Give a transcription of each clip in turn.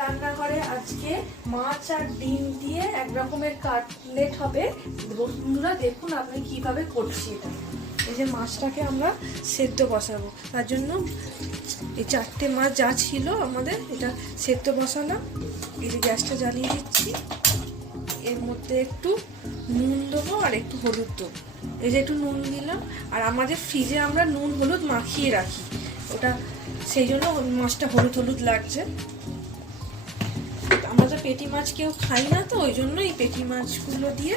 রান্নাঘরে আজকে মাছ আর ডিম দিয়ে এক রকমের কাটলেট হবে। বন্ধুরা দেখুন আমি কিভাবে করছি এটা। এই যে মাছটাকে আমরা সেদ্ধ বসাবো, তার জন্য এই 4টে মাছ যা ছিল আমাদের এটা সেদ্ধ বসালাম। এই যে গ্যাসটা জ্বালিয়ে দিচ্ছি, এর মধ্যে একটু নুন দেবো আর একটু হলুদ দেবো। এই যে একটু নুন দিলাম, আর আমাদের ফ্রিজে আমরা নুন হলুদ মাখিয়ে রাখি, ওটা সেই জন্য মাছটা হলুদ হলুদ লাগছে। আমরা তো পেটি মাছ কেউ খাই না, তো ওই জন্য এই পেটি মাছগুলো দিয়ে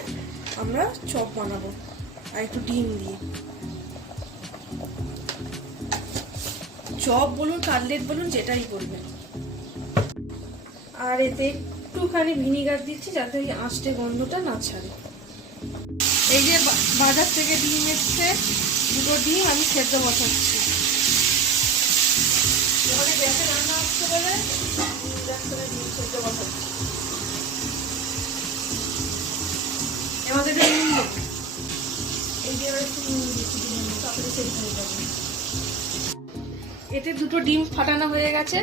আমরা চপ বানাবো আর একটু ডিম দিয়ে। চপ বলুন কাটলেট বলুন যেটাই বলবেন। আর এতে একটুখানি ভিনিগার দিচ্ছি যাতে এই আঁচটে গন্ধটা না ছাড়ে। এই যে বাজার থেকে ডিম এসছে, 2টো ডিম আমি সেদ্ধ বসাচ্ছি। এবারে গ্যাসে রান্না হচ্ছে বলে ডিম সেদ্ধ বসাচ্ছি। এবার নুন দেবো, এই যে এবার একটু নুন দিচ্ছি, তারপরে সেদ্ধ হয়ে যাবে। এতে 2টো ডিম ফাটানো হয়ে গেছে,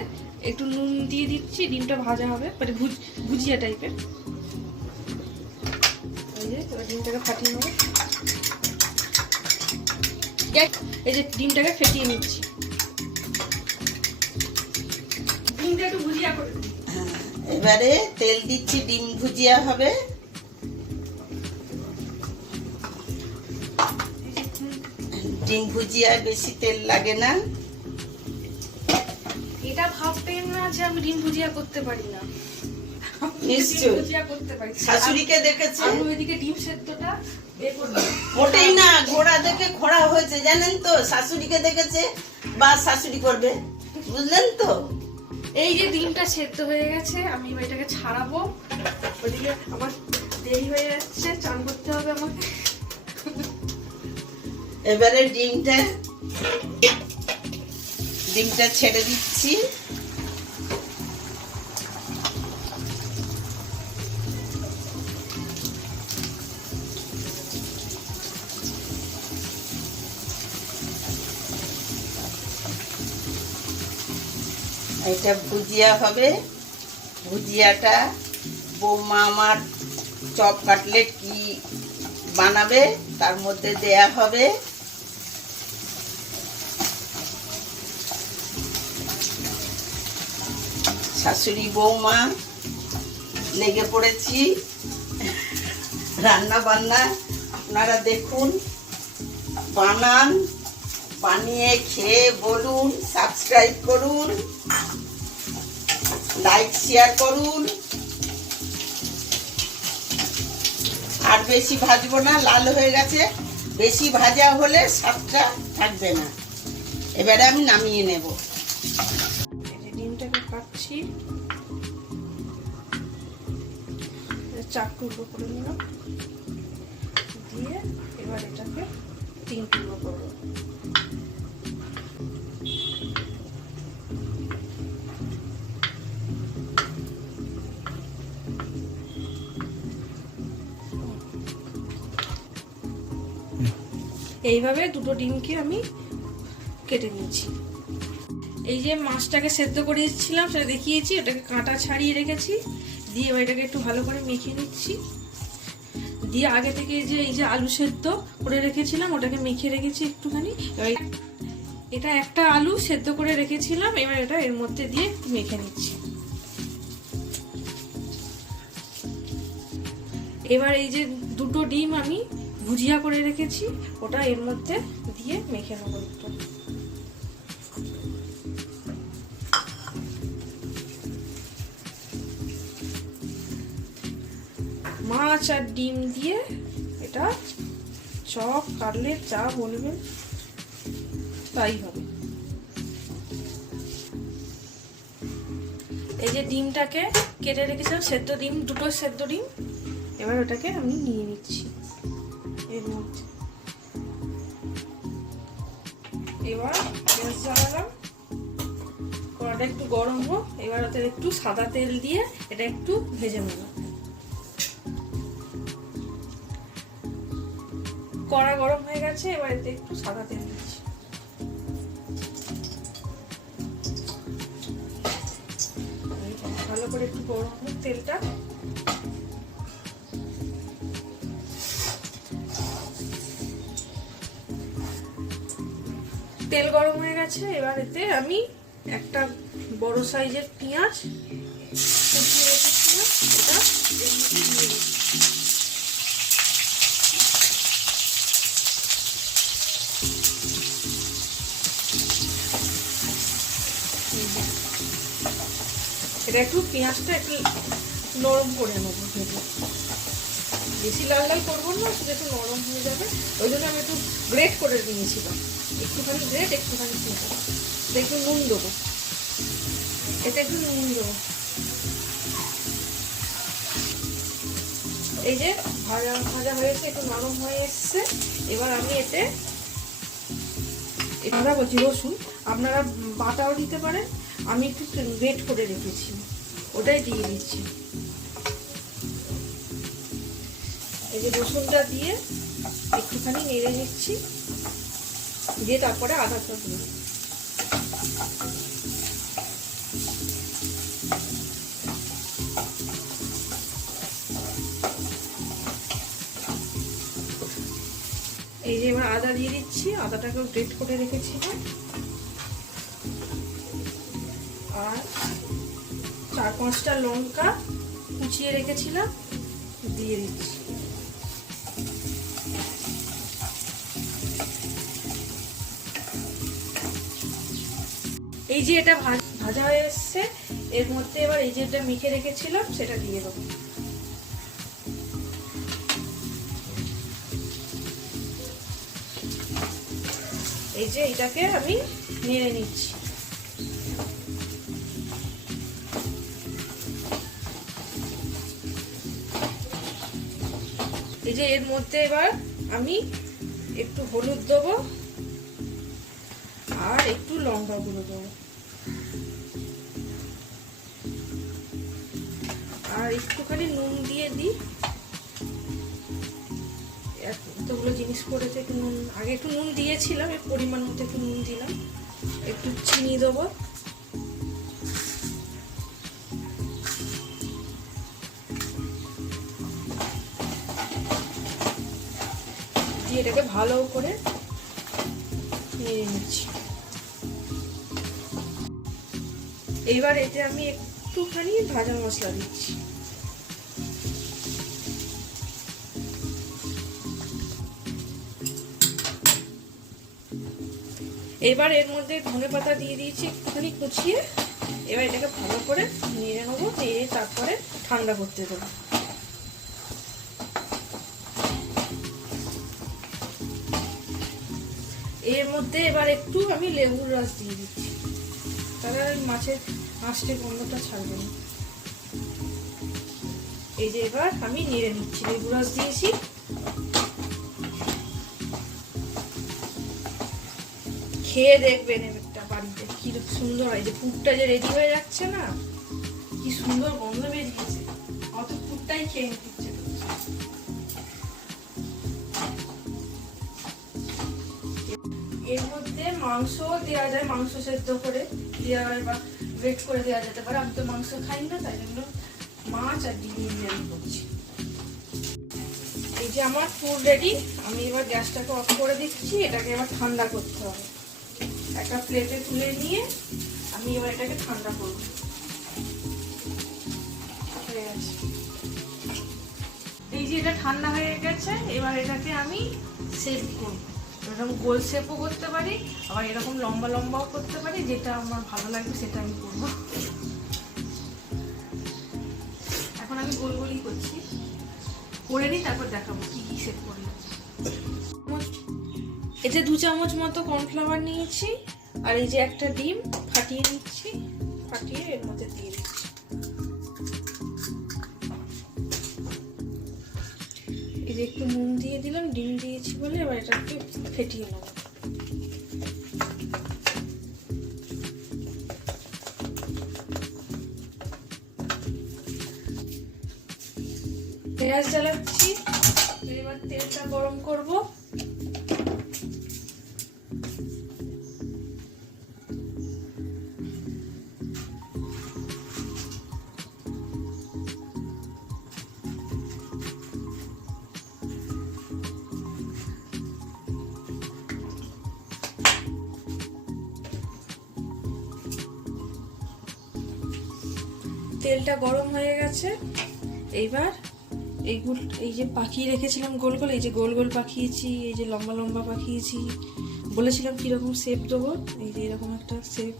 একটু নুন দিয়ে দিচ্ছি, ডিমটা ভাজা হবে মানে ভুজিয়া টাইপের। এই যে এবার ডিমটাকে ফাটিয়ে নেবো, এই যে ডিমটাকে ফেটিয়ে নিচ্ছি। ডিমটা একটু ভুজিয়া করে দিই। এবারে তেল দিচ্ছি, ডিম ভুজিয়া হবে। ডিম ভুজিয়ায় বেশি তেল লাগে না। এটা ভাববেন না যে আমি ডিম ভুজিয়া করতে পারি না, নিশ্চয়ই ভুজিয়া করতে পারি। শাশুড়িকে দেখেছে, আমি ওইদিকে ডিম সেদ্ধটা বের করে দিই। মোটেই না, ঘোড়া দেখে খোড়া হয়েছে জানেন তো। শাশুড়িকে দেখেছে বা শাশুড়ি করবে, বুঝলেন তো। এই যে ডিমটা সেদ্ধ হয়ে গেছে, আমি এবার এটাকে ছাড়াবো। ওইদিকে আমার দেরি হয়ে যাচ্ছে, চান করতে হবে আমাকে। এবারে ডিমটা ছেড়ে দিচ্ছি। এটা ভুজিয়া হবে। ভুজিয়াটা বৌমা আমার চপ কাটলেট কি বানাবে তার মধ্যে দেয়া হবে। শাশুড়ি বৌমা লেগে পড়েছি রান্না বান্না। আপনারা দেখুন, বানান, বানিয়ে খেয়ে বলুন, সাবস্ক্রাইব করুন, লাইক শেয়ার করুন। আর বেশি ভাজবো না, লাল হয়ে গেছে। বেশি ভাজা হলে স্বাদটা থাকবে না। এবারে আমি নামিয়ে নেব। ডিমটাকে কাটছি, 4 টুকরো করে নিলাম, দিয়ে এবার এটাকে 3 টুকরো করবো। এইভাবে 2টো ডিমকে আমি কেটে নিয়েছি। এই যে মাছটাকে সেদ্ধ করে দিচ্ছিলাম সেটা দেখিয়েছি, ওটাকে কাঁটা ছাড়িয়ে রেখেছি। দিয়ে এবার এটাকে একটু ভালো করে মেখে নিচ্ছি। দিয়ে আগে থেকে এই যে আলু সেদ্ধ করে রেখেছিলাম ওটাকে মেখে রেখেছি একটুখানি। এটা একটা আলু সেদ্ধ করে রেখেছিলাম, এবার এটা এর মধ্যে দিয়ে মেখে নিচ্ছি। এবার এই যে 2টো ডিম আমি ভুজিয়া করে রেখেছি, ওটা এর মধ্যে দিয়ে মেখে নেবো একটু। মাছ আর ডিম দিয়ে এটা চপ কাটলেট যা বলবেন তাই হবে। এই যে ডিমটাকে কেটে রেখেছিলাম, সেদ্ধ ডিম, 2টো সেদ্ধ ডিম। এবার ওটাকে আমি নিয়ে নিচ্ছি এর মধ্যে। এবার গ্যাস জ্বালালাম, কড়াটা একটু গরম হোক। এবার ওতে একটু সাদা তেল দিয়ে এটা একটু ভেজে নেব। কড়া গরম হয়ে গেছে, এবার এতে একটু সাদা তেল দিচ্ছি। ভালো করে একটু গরম হোক তেলটা। তেল গরম হয়ে গেছে, এবার এতে আমি একটা বড় সাইজের পেঁয়াজ কুচিয়ে রেখেছিলাম, এটা এর মধ্যে দিয়ে দিচ্ছি। এটা একটু পেঁয়াজটা একটু নরম করে নেবো, বেশি লাল লাল করবো না, সেটা একটু নরম হয়ে যাবে। ওই জন্য আমি একটু গ্রেট করে নিয়েছিলাম, একটুখানি গ্রেট একটুখানি পেঁয়াজ। একটু নুন দেবো, এটা একটু নুন দেবো। এই যে ভাজা ভাজা হয়েছে, একটু নরম হয়ে এসছে। এবার আমি এতে এটা বলছি রসুন, আপনারা বাটাও দিতে পারেন, আমি একটু গ্রেট করে রেখেছি, ওটাই দিয়ে দিচ্ছি। এই যে রসুনটা দিয়ে একটুখানি নেড়ে নিচ্ছি, দিয়ে তারপরে আদাটা দিই। এই যে এবার আদা দিয়ে দিচ্ছি, আদাটাকেও গ্রেট করে রেখেছিলাম, আর 4-5টা লঙ্কা কুচিয়ে রেখেছিলাম দিয়ে দিচ্ছি। এই যে এটা ভাজা হয়ে এসছে, এর মধ্যে এবার এই যে এটা মেখে রেখেছিলাম সেটা দিয়ে দেবো। এই যে এটাকে আমি নেড়ে নিচ্ছি। এই যে এর মধ্যে এবার আমি একটু হলুদ দেবো আর একটু লঙ্কা গুঁড়ো দেবো, আর একটুখানি নুন দিয়ে দিই। এতগুলো জিনিস করেছে, একটু নুন আগে একটু নুন দিয়েছিলাম, এর পরিমাণ মতো একটু নুন দিলাম, একটু চিনি দেবো, দিয়ে এটাকে ভালো করে নেড়ে নিচ্ছি। এইবার এতে আমি একটুখানি ভাজা মশলা দিচ্ছি। এবার এর মধ্যে ধনেপাতা দিয়ে দিয়েছি একটুখানি কুচিয়ে। এবার এটাকে ভালো করে নেড়ে নেবো, নেড়ে তারপরে ঠান্ডা করতে দেবো। এর মধ্যে এবার একটু আমি লেবুর রস দিয়ে দিচ্ছি, তাহলে মাছের আঁশটে গন্ধটা ছাড়বে না। এই যে এবার আমি নেড়ে নিচ্ছি, লেবুর রস দিয়েছি। খেয়ে দেখবেন একটা বাড়িতে কি সুন্দর হয়, যে পুরটা যে রেডি হয়ে যাচ্ছে না, কি সুন্দর গন্ধ বেরিয়েছে, অত পুরটাই খেয়ে নিচ্ছে। এর মধ্যে মাংস দেওয়া যায়, মাংস সেদ্ধ করে দেওয়া হয় বা গ্রেট করে দেওয়া যেতে পারে। আমি তো মাংস খাই না, তাই জন্য মাছ আর ডিম দিয়ে আমি করছি। এই যে আমার পুর রেডি, আমি এবার গ্যাসটাকে অফ করে দিচ্ছি। এটাকে এবার ঠান্ডা করতে হবে। একটা প্লেটে তুলে নিয়ে আমি এবার এটাকে ঠান্ডা করব। এই যে এটা ঠান্ডা হয়ে গেছে, এবার এটাকে আমি সেভ করব। এরকম গোল শেপও করতে পারি, আবার এরকম লম্বা লম্বাও করতে পারি, যেটা আমার ভালো লাগবে সেটা আমি করব। এখন আমি গোল গোলই করছি, করে নিই তারপর দেখাবো কি কি সেভ করলাম। এতে 2 চামচ মতো কর্নফ্লাওয়ার নিয়েছি, আর এই যে একটা ডিম ফাটিয়ে নিচ্ছি, ফাটিয়ে এর মধ্যে দিয়ে দিচ্ছি। এই যে একটু নুন দিয়ে দিলাম, ডিম দিয়েছি বলে। এবার এটাকে ফেটিয়ে নেব। পেঁয়াজ জ্বালাচ্ছি, এবার তেলটা গরম করব। তেলটা গরম হয়ে গেছে। এইবার এই যে পাকিয়ে রেখেছিলাম গোল গোল, এই যে গোল গোল পাকিয়েছি, এই যে লম্বা লম্বা পাকিয়েছি, বলেছিলাম কিরকম শেপ দেবো, এই যে এরকম একটা শেপ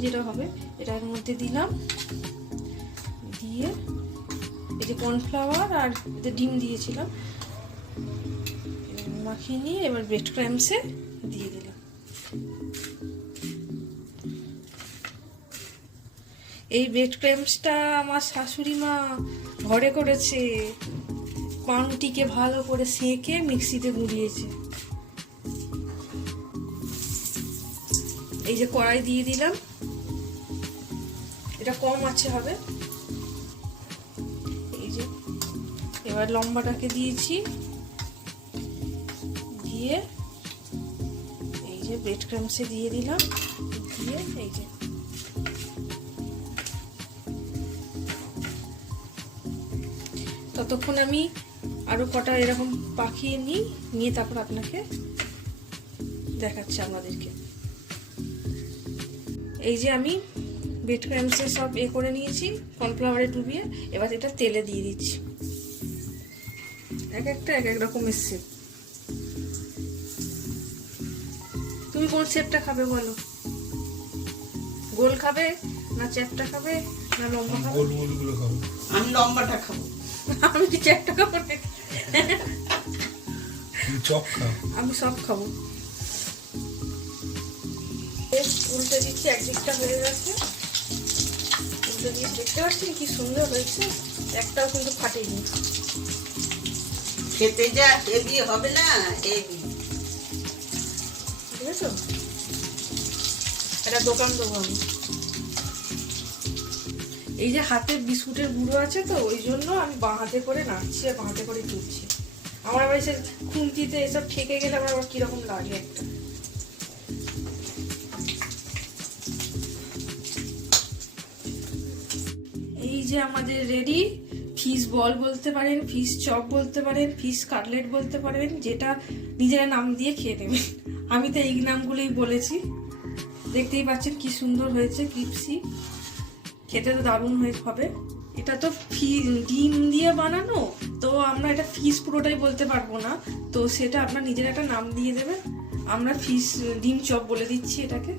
যেটা হবে এটার মধ্যে দিলাম। দিয়ে এই যে কর্নফ্লাওয়ার আর ডিম দিয়েছিলাম মাখিয়ে নিয়ে এবার ব্রেড ক্রাম্বসে দিয়ে দিলাম। এই ব্রেড ক্রাম্বসটা আমার শাশুড়ি মা ঘরে করেছে, পাউরুটিকে ভালো করে সেঁকে মিক্সিতে গুঁড়িয়েছে। এই যে কড়াই দিয়ে দিলাম, এটা কম আছে হবে। এই যে এবার লম্বাটাকে দিয়েছি, দিয়ে এই যে ব্রেড ক্রাম্বসে দিয়ে দিলাম, দিয়ে এই যে ততক্ষণ আমি আরো কটা এরকম পাকিয়ে নিয়ে তারপর আপনাকে দেখাচ্ছি আপনাদেরকে। এই যে আমি ব্রেড ক্রাম্বসে সব করে নিয়েছি, কর্নফ্লাওয়ারে ডুবিয়ে, এবার এটা তেলে দিয়ে দিচ্ছি। এক একটা এক এক রকমের শেপ। তুমি কোন শেপটা খাবে বলো? গোল খাবে না চ্যাপ্টা খাবে না লম্বা খাবে? গোল গোল গুলো খাবো। আমি লম্বাটা খাবো। আমি চ্যাপ্টা খাবো না, তুমি চপ খাও। আমি সব খাবো। উল্টে দিচ্ছি, একদিকটা হয়ে গেছে, উল্টে দিয়ে দেখতে পাচ্ছেন কি সুন্দর হয়েছে, একটাও কিন্তু ফাটেনি। খেতে যা হেভি হবে না, হেভি। বুঝেছো? একটা দোকান দেবো আমি। এই যে হাতে বিস্কুটের গুঁড়ো আছে তো, ওই জন্য আমি বাঁ হাতে করে নাড়ছি আর বাঁ হাতে করে তুলছি। আমার আবার এসে খুন্তিতে এসব ঠেকে গেলে আমার আবার কিরকম লাগে একটা। এই যে আমাদের রেডি ফিশ বল বলতে পারেন, ফিশ চপ বলতে পারেন, ফিশ কাটলেট বলতে পারেন, যেটা নিজেরা নাম দিয়ে খেয়ে নেবেন। আমি তো এই নামগুলোই বলেছি। দেখতেই পাচ্ছেন কি সুন্দর হয়েছে, ক্রিপসি, খেতে তো দারুণ হবে। এটা তো ডিম দিয়ে বানানো, তো আমরা এটা ফিশ পুরোটাই বলতে পারবো না, তো সেটা আপনার নিজের একটা নাম দিয়ে দেবেন। আমরা ফিশ ডিম চপ বলে দিচ্ছি এটাকে।